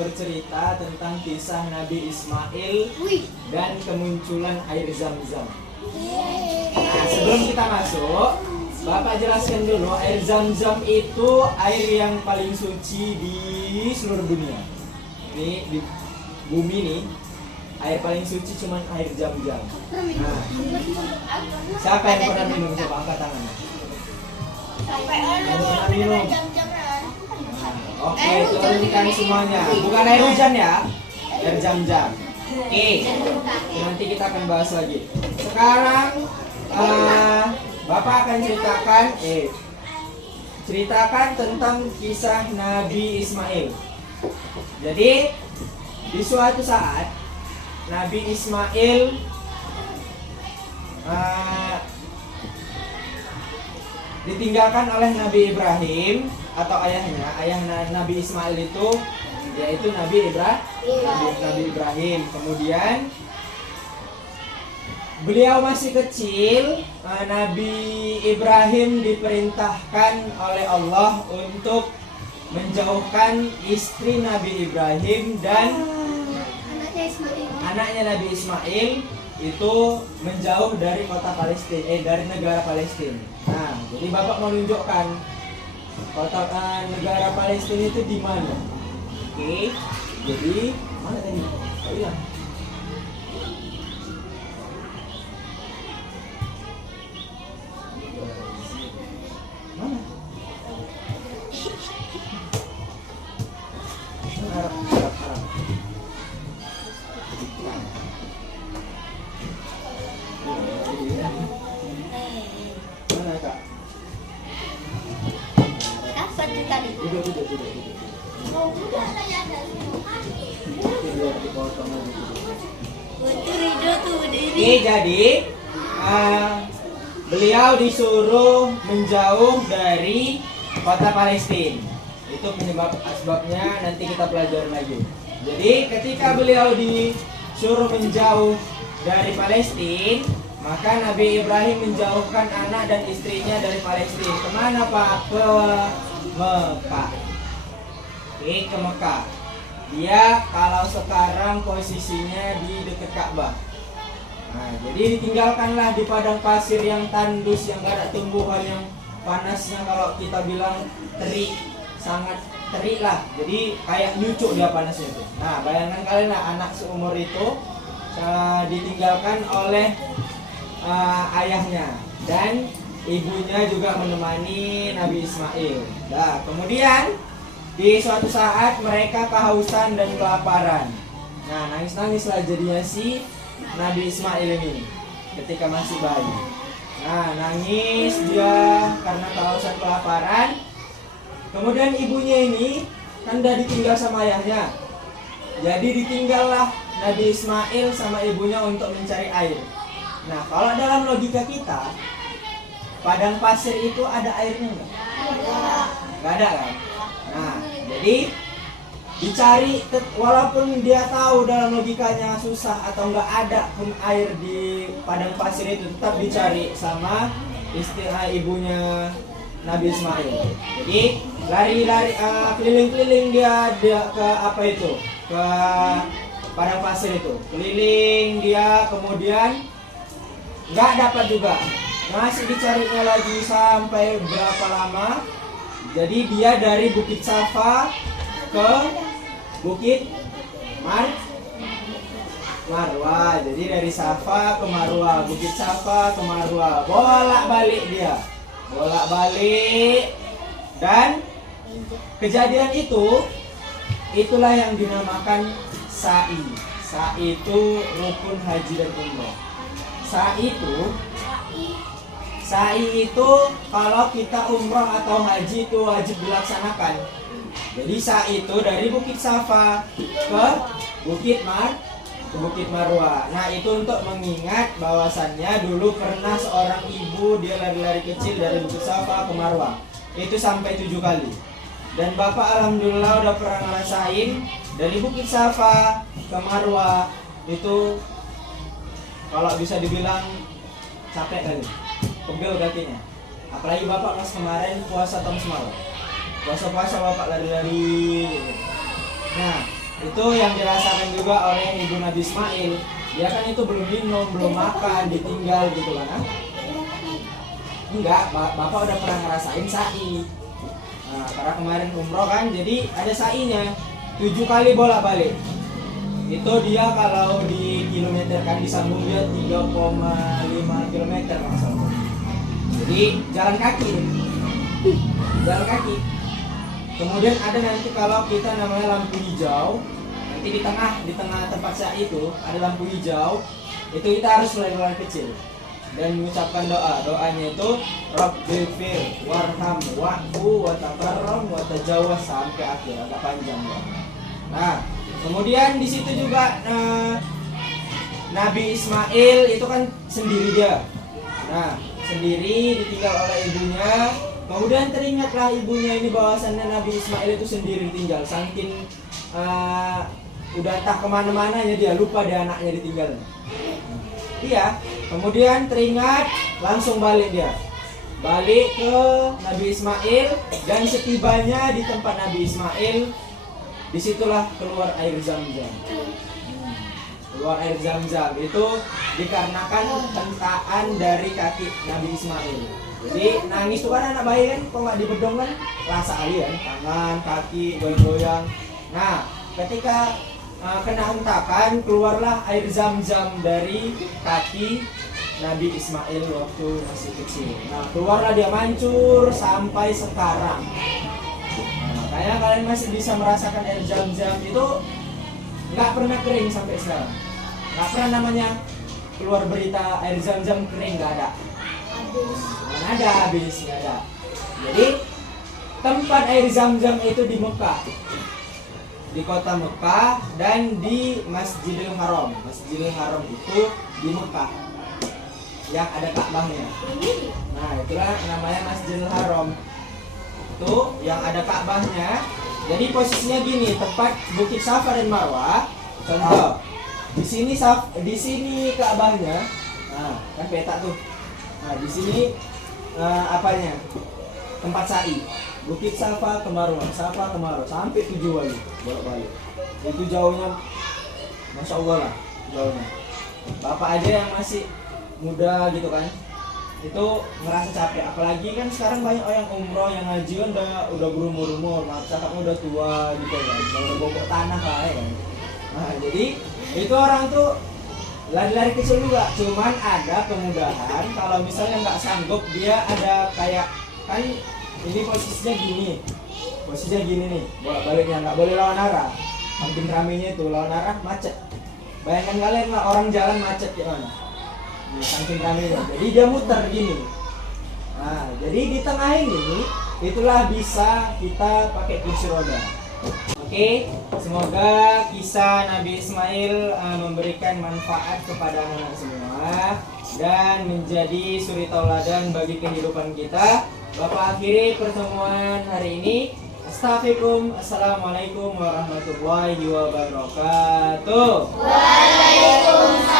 bercerita tentang kisah Nabi Ismail dan kemunculan air Zam-Zam. Nah, sebelum kita masuk, Bapak jelaskan dulu, air Zam-Zam itu air yang paling suci di seluruh dunia. Ini di bumi nih, air paling suci cuman air Zam-Zam. Nah, siapa yang pernah minum? Coba angkat tangannya. Yang pernah minum? Oke, turunkan semuanya. Bukan air hujan ya, air Zam-Zam. Oke, nanti kita akan bahas lagi. Sekarang Bapak akan ceritakan tentang kisah Nabi Ismail. Jadi di suatu saat Nabi Ismail ditinggalkan oleh Nabi Ibrahim atau ayahnya. Ayah Nabi Ismail itu yaitu Nabi Ibrahim. Kemudian beliau masih kecil, Nabi Ibrahim diperintahkan oleh Allah untuk menjauhkan istri Nabi Ibrahim dan anaknya Nabi Ismail itu menjauh dari kota Palestina, dari negara Palestina. Nah, jadi Bapak menunjukkan negara Palestina itu di mana? Oke, jadi mana tadi? Oh iya. Mana? Arab. Mana Kak? Apa tuh tadi? Duduk. Oke, jadi beliau disuruh menjauh dari kota Palestina. Itu sebabnya nanti kita pelajari lagi. Jadi ketika beliau disuruh menjauh dari Palestina, maka Nabi Ibrahim menjauhkan anak dan istrinya dari Palestina. Kemana Pak? Ke Mekah. Oke, ke Mekah. Dia kalau sekarang posisinya di dekat Ka'bah. Nah, jadi ditinggalkanlah di padang pasir yang tandus, yang gak ada tumbuhan, yang panasnya kalau kita bilang terik, sangat terik lah. Jadi kayak nyucuk dia panasnya itu. Nah, bayangkan kalian lah, anak seumur itu ditinggalkan oleh ayahnya dan ibunya juga menemani Nabi Ismail. Nah, kemudian di suatu saat mereka kehausan dan kelaparan. Nah, nangis-nangislah jadinya si Nabi Ismail ini ketika masih bayi. Nah, nangis dia karena kehausan kelaparan. Kemudian ibunya ini kan udah ditinggal sama ayahnya. Jadi ditinggallah Nabi Ismail sama ibunya untuk mencari air. Nah, kalau dalam logika kita, padang pasir itu ada airnya nggak? Nggak ada kan? Nah, jadi dicari, walaupun dia tahu dalam logikanya susah atau nggak ada pun air di padang pasir itu, tetap dicari sama ibunya Nabi Ismail. Jadi lari-lari keliling-keliling dia ke apa itu, ke padang pasir itu, keliling dia, kemudian nggak dapat juga, masih dicarinya lagi sampai berapa lama. Jadi dia dari Bukit Safa ke Bukit Marwah. Jadi dari Safa ke Marwah, Bukit Safa ke Marwah, bolak-balik dia, bolak-balik. Dan kejadian itulah yang dinamakan sa'i. Sa'i itu rukun haji dan umrah. Sa'i itu kalau kita umrah atau haji itu wajib dilaksanakan. Jadi sa'i itu dari Bukit Safa ke Bukit Marwah. Nah, itu untuk mengingat bahwasannya dulu pernah seorang ibu dia lari-lari kecil dari Bukit Safa ke Marwah. Itu sampai 7 kali. Dan Bapak alhamdulillah udah pernah ngerasain dari Bukit Safa ke Marwah. Itu kalau bisa dibilang capek kali, pegel kakinya. Apalagi Bapak pas kemarin puasa tahun semalam, puasa Bapak lari-lari. Nah, itu yang dirasakan juga oleh ibu Nabi Ismail. Dia kan itu belum minum, belum makan, ditinggal gitu kan. Enggak, bapak udah pernah ngerasain sa'i. Nah, karena kemarin umroh kan, jadi ada sa'inya 7 kali bolak-balik. Itu dia kalau di kilometer kan disambung dia 3,5 kilometer maksudnya. Jadi jalan kaki. Jalan kaki. Kemudian ada nanti kalau kita namanya lampu hijau, nanti di tengah tempat sa'i itu ada lampu hijau, itu kita harus mulai kecil dan mengucapkan doanya itu Rabbighfir warham wa'fu wa takarram wa tajawaz sampai akhir, agak panjang ya. Nah, kemudian di situ juga Nabi Ismail itu kan sendiri dia. Nah, sendiri ditinggal oleh ibunya. Kemudian teringatlah ibunya ini bahwasannya Nabi Ismail itu sendiri ditinggal. Saking udah entah kemana-mana ya dia lupa dia anaknya ditinggal. Iya, kemudian teringat langsung balik dia. Balik ke Nabi Ismail dan setibanya di tempat Nabi Ismail, disitulah keluar air Zam-Zam. Keluar air Zam-Zam itu dikarenakan tentaan dari kaki Nabi Ismail. Jadi nangis tuh kan anak bayi kan, kok nggak dibedong kan, rasa alien, tangan, kaki, goyang-goyang. Nah, ketika kena hentakan, keluarlah air Zam-Zam dari kaki Nabi Ismail waktu masih kecil. Nah, keluarlah dia mancur sampai sekarang. Nah, makanya kalian masih bisa merasakan air Zam-Zam itu nggak pernah kering sampai sekarang. Nggak pernah namanya keluar berita air Zam-Zam kering, nggak ada. Nggak ada habis, nggak ada. Jadi tempat air Zam-Zam itu di Mekah, di kota Mekah dan di Masjidil Haram. Masjidil Haram itu di Mekah yang ada Ka'bahnya. Nah, itulah namanya Masjidil Haram. Itu yang ada Ka'bahnya. Jadi posisinya gini, tempat Bukit Safa dan Marwah. Contoh, di sini Ka'bahnya. Nah, kan peta tuh. Nah, di sini apanya? Tempat sa'i. Bukit Safa ke Marwah, Safa ke Marwah sampai 7 kali bolak-balik. Itu jauhnya, masya Allah lah jauhnya. Bapak aja yang masih muda gitu kan, itu ngerasa capek. Apalagi kan sekarang banyak orang umroh yang ngaji kan udah berumur, cakapnya udah tua gitu kan, udah bobok tanah lah ya kan. Nah, jadi itu orang tuh lari-lari kecil juga. Cuman ada kemudahan kalau misalnya nggak sanggup, dia ada kayak kan. Ini posisinya gini nih, bolak-baliknya nggak boleh lawan arah. Makin ramenya itu lawan arah macet. Bayangkan kalian lah orang jalan macet gimana? Saking ramenya. Jadi dia muter gini. Nah, jadi di tengah ini itulah bisa kita pakai kursi roda. Oke, semoga kisah Nabi Ismail memberikan manfaat kepada anak-anak semua dan menjadi suri tauladan bagi kehidupan kita. Bapak akhiri pertemuan hari ini. Assalamualaikum warahmatullahi wabarakatuh. Waalaikumsalam.